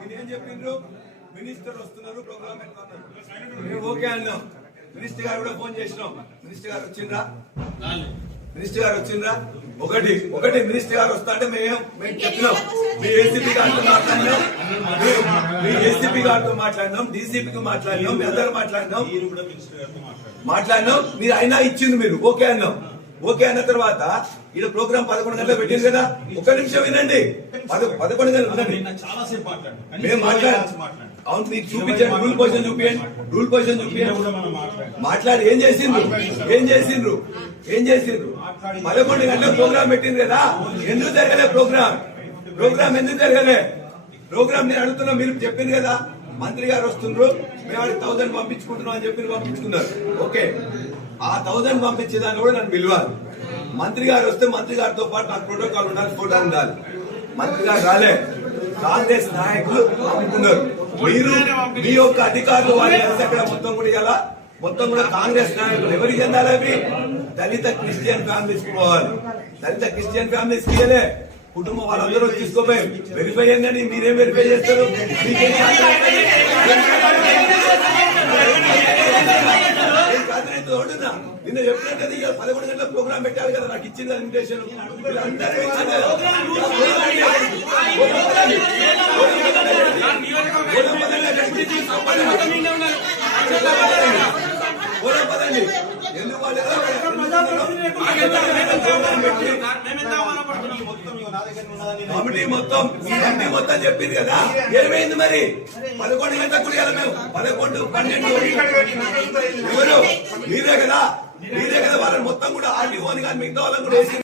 మీరేం చెప్పిండ్రు? మినిస్టర్ వస్తున్నారు, ప్రోగ్రామ్ మేము ఓకే అన్నాం. మినిస్టర్ గారు కూడా ఫోన్ చేసినాం. మినిస్టర్ గారు వచ్చిండ్రా? మినిస్టర్ గారు వచ్చిండ్రా? ఒకటి మినిస్టర్ గారు వస్తా అంటే మేము చెప్పినాం. మీ ఏసీపీ గారితో మాట్లాడినాం, మీ ఏసీపీ గారితో మాట్లాడినాం, డీసీపీకి మాట్లాడినాం, మీ అందరూ మాట్లాడినాం. మీరు అయినా ఇచ్చింది, మీరు ఓకే అన్నాం. ఓకే అన్న తర్వాత ఈడ ప్రోగ్రామ్ 11 గంటలకు పెట్టింది కదా. ఒక్క నిమిషం వినండి, 11 గంటలు వినండి. మేము అవును, మీరు చూపించండి, రూల్ పొజిషన్ చూపించండి, రూల్ పొజిషన్ చూపించండి. మాట్లాడి ఏం చేసిండ్రు? 11 గంటలకు ప్రోగ్రామ్ పెట్టింది కదా. ఎందుకు జరగలే ప్రోగ్రామ్ ఎందుకు జరగలే? ప్రోగ్రామ్ నేను అడుగుతున్నా. మీరు చెప్పింది కదా మంత్రి గారు వస్తుండ్రు, మేము 1000 పంపించుకుంటున్నాం అని చెప్పి పంపించుకున్నారు. ఓకే, ఆ 1000 పంపించేదాన్ని కూడా నన్ను పిలవాలి. మంత్రి గారు వస్తే మంత్రి గారితో పాటు నాకు ప్రోటోకాల్ ఉండాలి, ఫోటో ఉండాలి. మంత్రి గారు రాలే, కాంగ్రెస్ నాయకులు అనుకున్నారు. మీరు మీ యొక్క అధికారులు వాళ్ళు అక్కడ మొత్తం కూడా కాంగ్రెస్ నాయకులు ఎవరికి చెందాలి? అవి దళిత క్రిస్టియన్ ఫ్యామిలీస్ కి పోవాలి. దళిత క్రిస్టియన్ ఫ్యామిలీస్ కి ఇయ్యలే. కుటుంబం వాళ్ళందరూ తీసుకోపోయి వెరిఫై అయ్యిందని మీరేం వెరిఫై చేస్తారు? నిన్న చెప్పినట్టు 11 గంటల ప్రోగ్రామ్ పెట్టాలి కదా. నాకు ఇచ్చింది ఇన్విటేషన్. ఎందుకు కమిటీ మొత్తం చెప్పింది కదా. ఏమైంది మరి? 11 గంటలకు కూడా మేము 11, 12 ఎవరు? మీరే కదా వాళ్ళని మొత్తం కూడా ఆర్టీఓని కానీ మిగతా వాళ్ళని కూడా వేసి